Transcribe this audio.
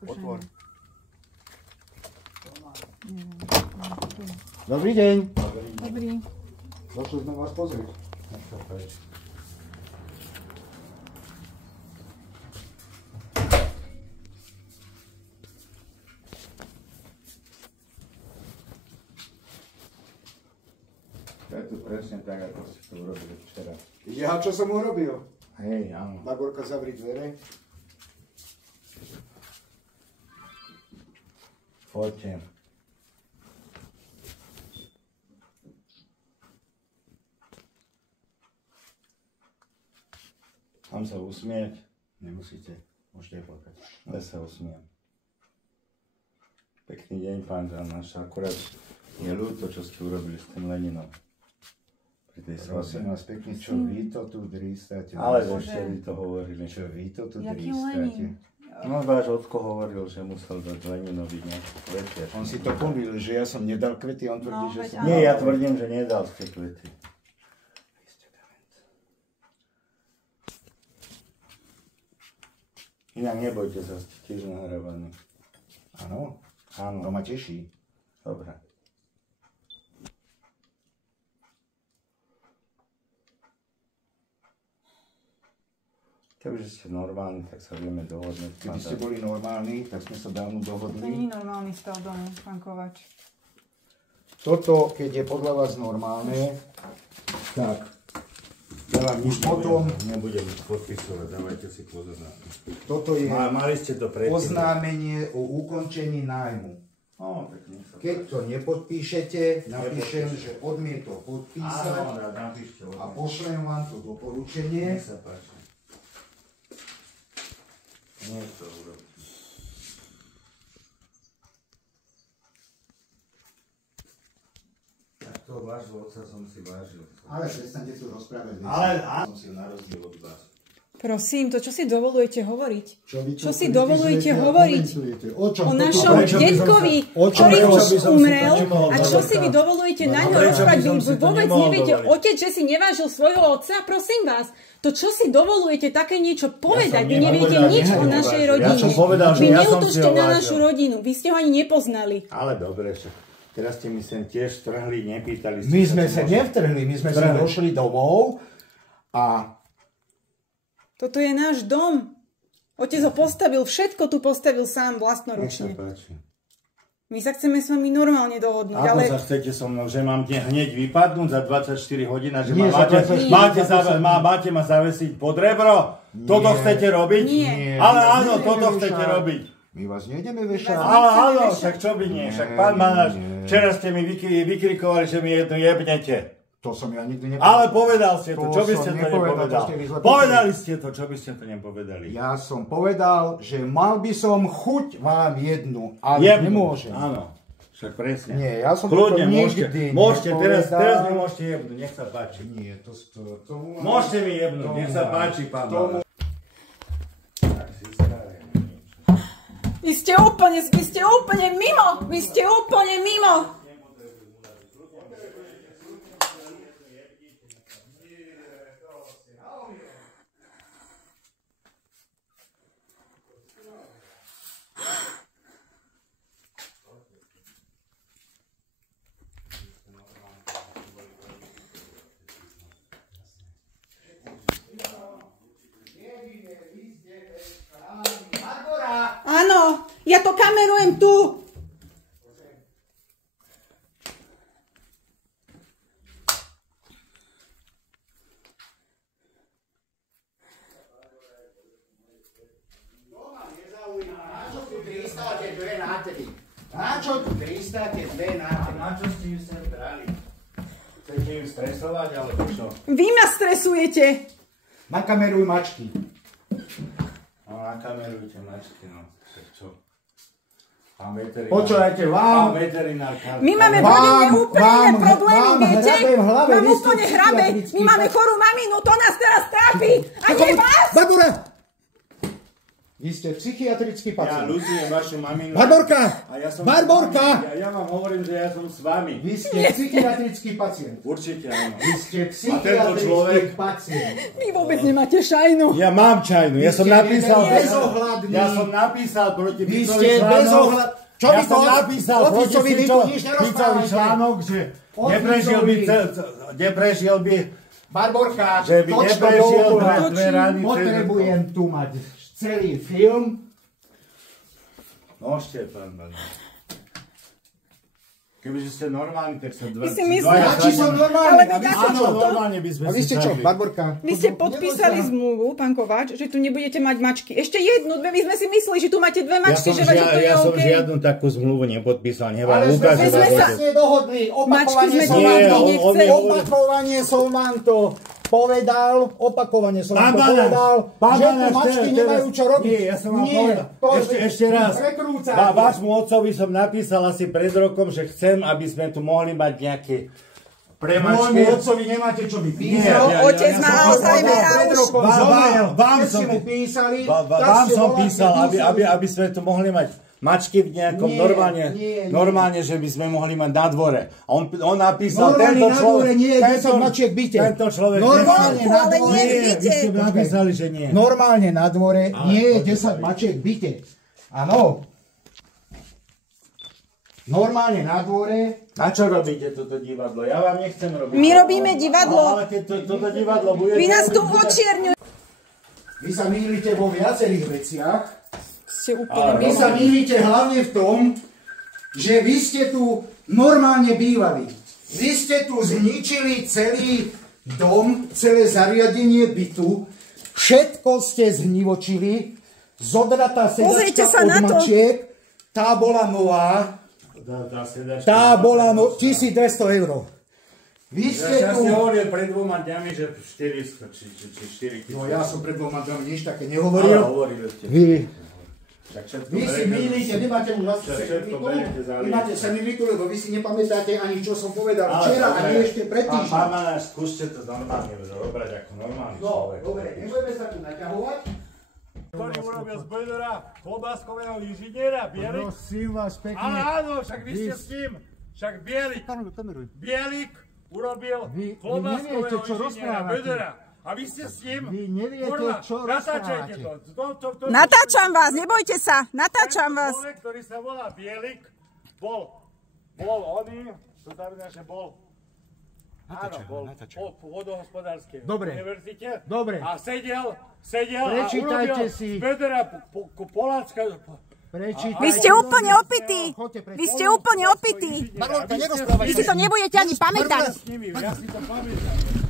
Otvor. Dobrý deň. Dobrý. Došli sme vás pozrieť. To je tu presne tak, ako ste to urobili včera. Ja čo som urobil? Hej, áno. Baborka, zavri dvere. Poďte. Mám sa usmieť? Nemusíte. Môžete plakať. Ja sa usmiem. Pekný deň, pán Žanaš. Akurát je ľúto, čo ste urobili s tým Leninom. Pri tej Prosím vás pekne, čo vy to tu drístate? Ale ešte vy to hovorili. Čo vy to tu Jaký drístate? Lenin? No váš Otko hovoril, že musel dať Leninovi nejaké kvety. On si to povil, že ja som nedal kvety, on tvrdí, že som... Nie, ja tvrdím, že nedal ste kvety. Inak nebojte sa, ste tiež nahrávaní. Áno? Áno. To ma teší. Dobre. Kebyže ste normálni, tak sa vieme dohodnúť. Keby ste boli normálni, tak sme sa dávno To dohodli. nie je normálny stav domu, pán Kovač. Toto, keď je podľa vás normálne, tak Ja vám nič potom- nebudem podpisovať, dávajte si pozor na to. toto je Mali ste to predtým. oznámenie o ukončení nájmu. No, tak nech sa Keď páči. to nepodpíšete, napíšem, že odmietol podpísať Áno, napíšte. a pošlem vám to doporučenie. Nech sa páči. Nech to urobí. Tak toho vášho otca som si vážil. Ale prestaňte tu rozprávať. Ale som si na rozdiel od vás. Prosím, to čo si dovolujete hovoriť? Vy tu Čo si kritizujete dovolujete a hovoriť? komentujete? O čom O toto- našom prečo by som detkovi, sa- o čom- ktorý prečo už by som si to umrel nemohol, a čo si Baborka? vy dovolujete na ňo prečo by rozprávať? som Vy si to vôbec nemohol neviete, dovoliť? otec, že si nevážil svojho otca? Prosím vás, to čo si dovolujete také niečo povedať? Vy neviete nepovedal, nič o nepovedal. našej Ja rodine. som povedal, že Vy ja som si neútočte ho na vážil. našu rodinu. Vy ste ho ani nepoznali. Ale dobre, však teraz ste mi sem tiež strhli, nepýtali ste My sme či sa môžem. nevtrhli, my sme sa Strhli. došli domov a Toto je náš dom. Otec ho postavil, všetko tu postavil sám Nech sa vlastnoručne. páči. My sa chceme s vami normálne dohodnúť, Ako ale sa chcete so mnou, že mám hneď vypadnúť za 24 hodín a že Nie, ma za 24 máte ma zavesiť pod rebro? Toto chcete robiť? Nie. Ale my vás áno, nejdeme toto chcete vešať. robiť. My vás nejdeme vešať. Ale áno, vešať. však čo by nie, však Nie, pán Manáš, nie. včera ste mi vykrikovali, že mi jednu jebnete. To som ja nikdy nepovedal. Ale povedal ste to, čo by som ste to nepovedal, nepovedal? to ste vy zle Povedali ste to, čo by ste to nepovedali? Ja som povedal, že mal by som chuť vám jednu, ale Jednu. nemôžem. Áno, však presne. Nie, ja som Kľudne, toto môžete, nikdy môžete teraz nepovedal. mi môžete jebnúť, nech sa páči. Nie, tomu... Môžete mi jebnúť, nech sa páči, pán Tomu- Manáš. Tak si staré. vy ste úplne mimo! Vy ste úplne mimo! Áno, ja to kamerujem tu. Na čo tu tristáte dve A nátery? na čo ste ju sem brali? Chcete ju stresovať, alebo čo? Vy ma stresujete. Nakameruj mačky. No, nakamerujte mačky, no. Tak čo? Pán veterinár. Počúvajte, Pán vám... veterinár. My máme v Vám- rodine úplne problémy, vám viete? hrabe v hlave, Vám vy ste úplne hrabe. psychiatrický My máme pacient. chorú maminu, to nás teraz trápi. A nie vás! Babura! Vy ste psychiatrický Ja pacient. ľutujem vašu maminu. Barborka! A ja som Barborka! Ja vám hovorím, že ja som s vami. Vy ste psychiatrický pacient. Určite áno. Vy ste A tento človek- psychiatrický pacient. Vy vôbec nemáte šajnu. Ja mám čajnu. Ja som ste napísal... bezohľadní. Ja som napísal proti Vy Ficovi ste článok. bezohľadní. Čo Ja vy som to- napísal o proti Ficovi vy tu nič Ficovi nerozprávajte. článok, že O neprežil by... Ficovi. Neprežil by... Barborka, Že by toč to neprešiel dookola. dve rány. Potrebujem tu mať celý film. No, Štefan, kebyže ste normálni, tak sa Vy si myslíte- Ja či som normálny? Ale A vy vy ste Áno, čo? normálne by sme A vy si ste čo, sadli. Barborka? Vy ste podpísali zmluvu, pán Kováč, že tu nebudete mať mačky. Ešte jednu, dve. My sme si mysleli, že tu máte dve mačky, že to je Ja som OK. žiadnu takú zmluvu nepodpísal. Ale Nevam sme ukážem. sa vlastne dohodli. Mačky sme tu Nie, mať on- nechceli. Opakovane som vám to povedal, Pán Banáš, pán že tu Banáš, mačky teraz- nemajú čo robiť. Nie, ja som vám povedal. Ešte raz. Vášmu otcovi som napísal asi pred rokom, že chcem, aby sme tu mohli mať nejaké premačky. Môjmu otcovi nemáte čo by Nie, písal. Otec má Alzheimera už. Vám Keď som- si mu písali, Vám som písal, aby sme tu mohli mať mačky v nejakom Nie. normálne, že by sme mohli mať na dvore. A on napísal, Normálne tento na človek... dvore nie je 10 mačiek v byte. Tento človek... Normálne na Ale dvore. nie v Nie, byte. vy ste napísali, že nie. Normálne na dvore nie je 10 mačiek v byte. Áno. Normálne na dvore. Na čo robíte toto divadlo? Ja vám nechcem robiť. My robíme divadlo. Ale keď toto divadlo budete... Vy nás tu robiť, očierňujete. Vy sa mýlite vo viacerých veciach. Ste úplne Vy sa mýlite hlavne v tom, že vy ste tu normálne bývali. Vy ste tu zničili celý dom, celé zariadenie bytu. Všetko ste zhnivočili. Zodratá Pozrite sedačka sa od na to. mačiek. Tá bola nová. Tá bola 1200 eur. Vy ste Ja tu... si hovoril pred 2 dňami, že 400 či 4 No ja som pred 2 dňami nič také Ale nehovoril. hovorili ste. Vy si mýlite, nemáte mu vlastnú Všetko semilitu, berete za vy máte semilitu, lebo vy si nepamätáte ani čo som povedal Ale včera, dobre. ani ešte pred týždňom. Pán Banáš, skúste to normálne robrať ako normálny No, človek. dobre, nebudeme sa tu naťahovať. Ktorý urobil z Bödera klobáskového inžiniera, Bielik? Prosím vás Ale pekne. áno, však vy ste s ním. Však Bielik urobil klobáskového neviete, čo inžiniera rozprávate. Bödera. A vy ste s ním? Vy neviete, Kurva, čo natáčajte rozprávate. to. Natáčam vás, nebojte sa. Natáčam vás. Človek, ktorý sa volá Bielik, bol oný, to znamená, že bol po vodohospodárskej univerzite. Dobre. A sedel Prečítajte a urobil si. z Bödera Polácka. Vy ste úplne opití. Vy ste úplne opití. Barborka, nerozprávajte. Vy si to nebudete ani pamätať. Ja si to pamätám.